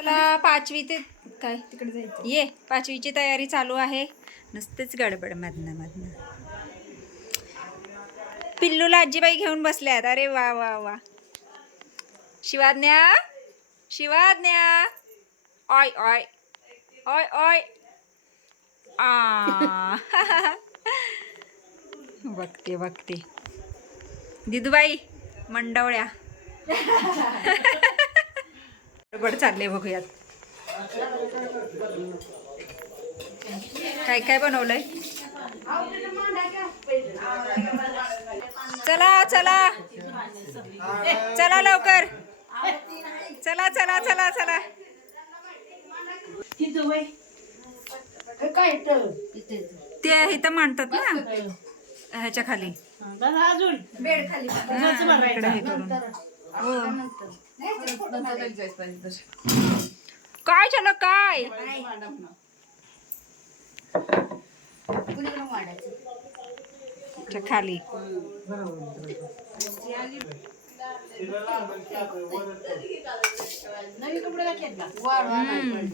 मला पाचवी ते काय? तिकडे जायचं. ये पाचवीची तयारी चालू आहे. नुसतेच गडबड मधनं मधनं. पिल्लूला आजीबाई घेऊन बसल्यात. अरे वा वा वा. शिवाज्ञा? शिवाज्ञा? ऑय ऑय ऑय ऑय आ. बघते बघते. दिदूबाई मंडवळ्या. गडबड चालले बघूयात. काय काय बनवलंय? चला चला. चला लवकर. चला चला चला चला. ते इथं मांडतात ना ह्याच्या खाली. अजून. हा, इकडे हे करून. काय झालं काय? खाली. हम्म.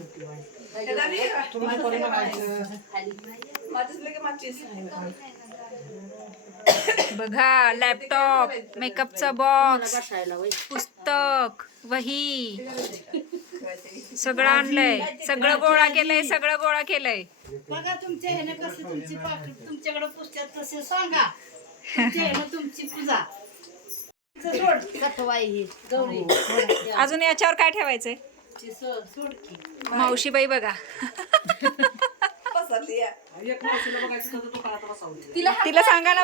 बघा लॅपटॉप मेकअपचा बॉक्स पुस्तक वही. सगळं आणलंय. सगळं गोळा केलंय सगळं गोळा केलंय. बघा तुमच्या ह्याने कसं तुमची पाकिट तुमच्याकडे पुस्तक तसे सांगा. तुमच्या ह्यानं तुमची पूजा. सोड. सतवाई ही गौरी. अजून याच्यावर काय ठेवायचंय? सोड की. मावशीबाई बघा. तिला सांगा ना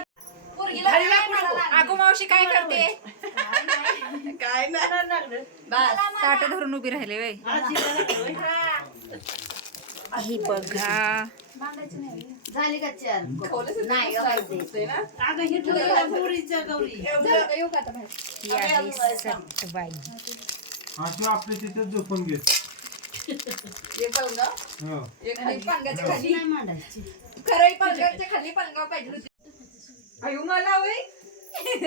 आगू मावशी काय करते? काय नाही. ताट धरून उभी राहिले वय ही बघा. झाली का चार नाही अगं हे ठेवलं गौरीचं गौरी. ही आहे सटवाई हा तू आपल्या तिथे झोपून घे. हो एक खाली. खाली पाहिजे होती. आयु मला वय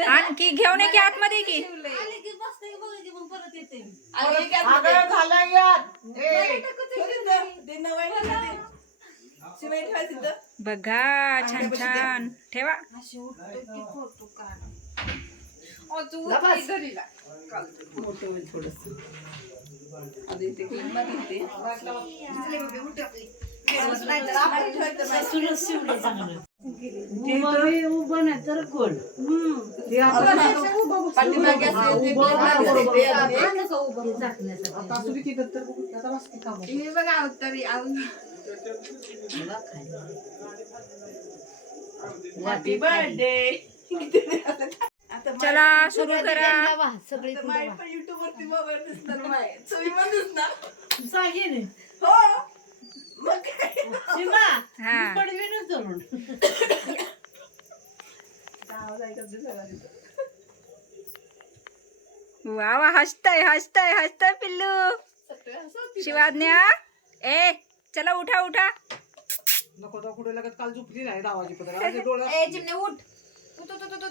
आणखी घेऊन ये की आतमध्ये की. आले की बसते की बघा की मग परत येते झाला यात. ठेवा छान छान. ठेवा. अ, तू उचल घरीला. चालतं. मोठं होईल थोडंसं. मध्ये आपण ठेवायचं नाही. उभं उभं नाही तर बघा. हॅपी बर्थडे आता चला सुरू करा. सगळी युट्यूब वरती मोबाईल दिसणार माय. चवी दिसणार. सांगेन हो. हा. वा वा हसताय हसताय हसताय पिल्लू. शिवाज्ञा ए चला उठा उठा. नको तर कुठे लगत काल झोपली नाही दहा वाजेपर्यंत डोळा ए चिमणे उठ. उठ उठ उठ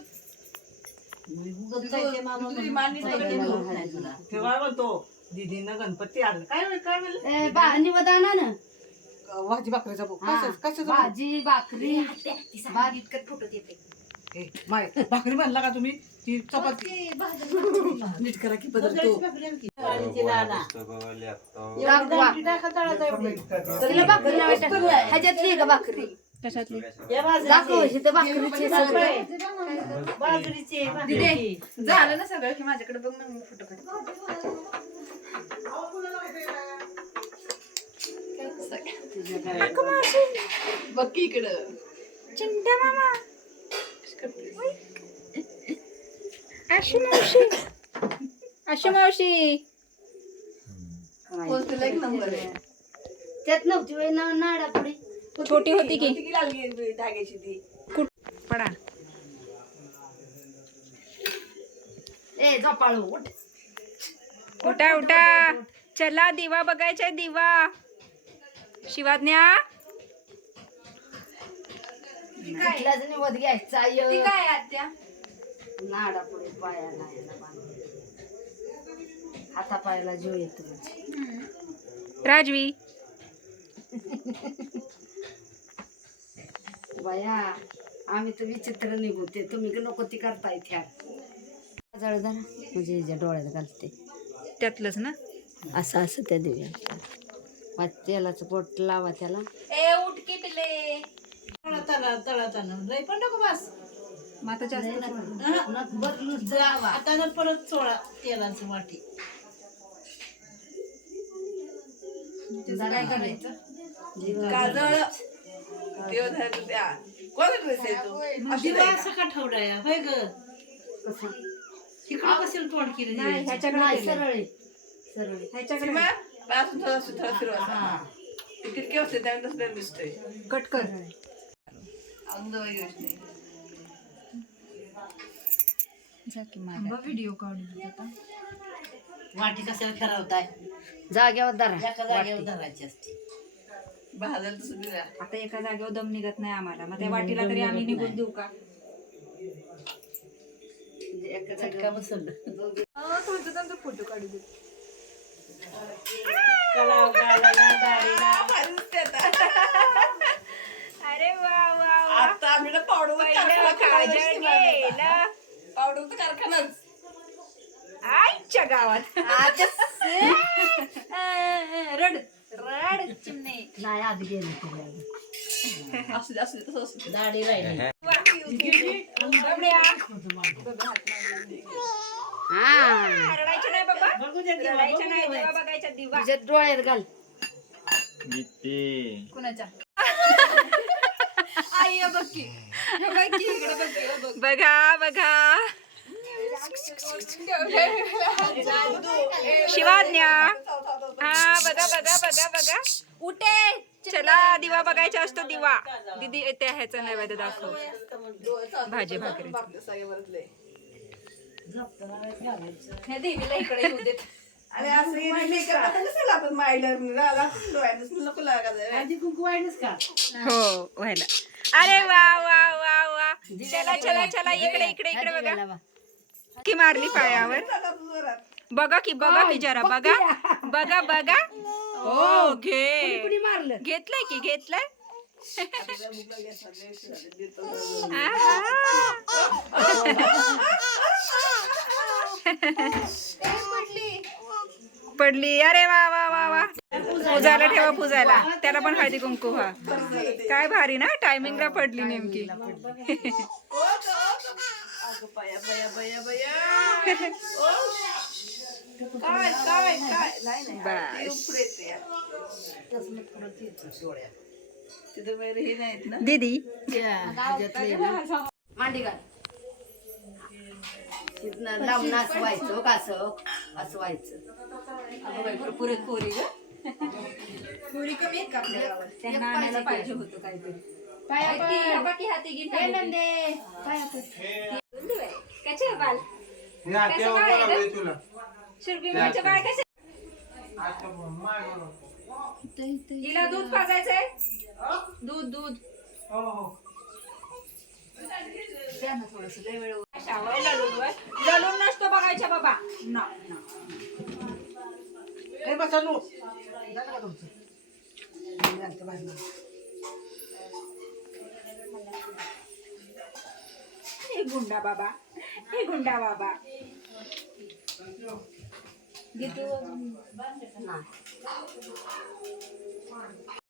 म्हणतो? दीदीनं गणपती आणलं. काय काय म्हणलं? निवदाना ना भाजी भाकरीचा भाऊ हा. कशाचं कशाचं भाजी भाकरी. बाग इतकं फुटत येते. ए, माय भाकरी म्हणला का तुम्ही? ती चपाती. नीट करा की बदलतो. तिला भाकरी लावायची. ह्याच्यातली आहे का भाकरी? कशातली? दाखव इथं भाकरीची सगळी. बाजरीची भाकरी. झालं ना सगळं की माझ्याकडे बघ मग फुटत बघ की इकडं. चिंट्या मामा. आशू मावशी. आशू मावशी. तुला एक नंबर आहे. त्यात नव्हती वेळ ना नाडा पुढे. छोटी होती की. किती लागली धाग्याची ती. पडा. ए झोपाळू उठ. उठा उठा. चला दिवा बघायचा दिवा. शिवाज्ञा? इथलाच निवद घ्यायचा य. ती काय आत्या? नाडा पुढे पायाला याला बांधून. हातापायाला जीव येतो. राजवी. बाया आम्ही तर विचित्र निघू ते तुम्ही का नको ती करताय त्या जळ जरा म्हणजे हिच्या डोळ्यात घालते. त्यातलंच ना? असं असं त्या देऊया मग तेलाचं पोट लावा त्याला. ए उठकी पिले तळा तळा तळा लय पण नको बस. मग आता जास्त बदलून आता ना परत सोळा तेलाचं वाटी. काय करायचं? काजळ. देव धर कोण ड्रेस दिवा असं का ठेवलाय? होय ग. तोंड केलं नाही? ह्याच्याकडे. सरळ. सरळ. ह्याच्याकडे बाजून थोडा सुथरा फिरवा ते किरके असते त्यामुळे तसं दिसतोय. कट कर. अंग योजने. जा की मागं. व्हिडिओ काढू आता. वाटी कशाला ठरवताय जाग्यावर धरा. एका जागेवर धरायची असते. भाजायला तसं आता एका जागेवर दम निघत नाही आम्हाला. मग त्या वाटीला तरी आम्ही निघून देऊ का? म्हणजे एका बसल फोटो काढू दे. अरे वा वा वा. आता आम्ही ना पावडर पहिलं काजळ गेलं पावडरचा कारखानाच. आईच्या गावात. रड रड चिमणे. नाही आधी गेले असू दे असू दे तसं असू दे. दाढी राहिली. रमड्या. हा. रडायचं नाही बाबा. रडायचं नाही. दिवा. बघायचा दिवा. तुझ्या डोळ्यात घाल. आई बघ की. हे बघ की इकडे बघ की, हे बघ. बघा बघा. शिवाज्ञा. हा बघा बघा बघा बघा. उठे. चला दिवा बघायचा असतो दिवा. दीदी त्या ह्याचा नैवेद्य दाखव. भाजी भाकरी आपल्या देवीला इकडे येऊ देत आणि असं हे मेकअप नसेल आपण मायला राहिला डोळ्यात नको लागायला आधी कुंकू वाढच का हो व्हायला अरे वा वा वा वा चला चला चला इकडे इकडे इकडे बघा की मारली पायावर बघा की बघा की जरा बघा बघा बघा हो घे मारलं घेतलंय की घेतलंय पडली. अरे वा वा वा वा. पूजाला ठेवा पूजाला त्याला पण हळदी कुंकू व्हा काय भारी ना टायमिंगला पडली नेमकी. हे दीदी. मांडी तिथनं लांबून असं व्हायचं हो का असं असं व्हायचं. पुरे ग. खोरी कमी आहेत का आपल्या गावात त्यांना आणायला पाहिजे होतं काहीतरी. बाकी कसे बाल? हे कसं बाळ कसे. तिला? दूध पाजायचंय? दूध दूध. हो हो. द्या ना थोडंसं लय वेळ शावर ललूनवर ललून नसतो बघायच्या बाबा. ना ना. हे बसा नो. झालं का तुमचं? झालं बाहेर. हे गुंडा बाबा. हे गुंडा बाबा. गीतू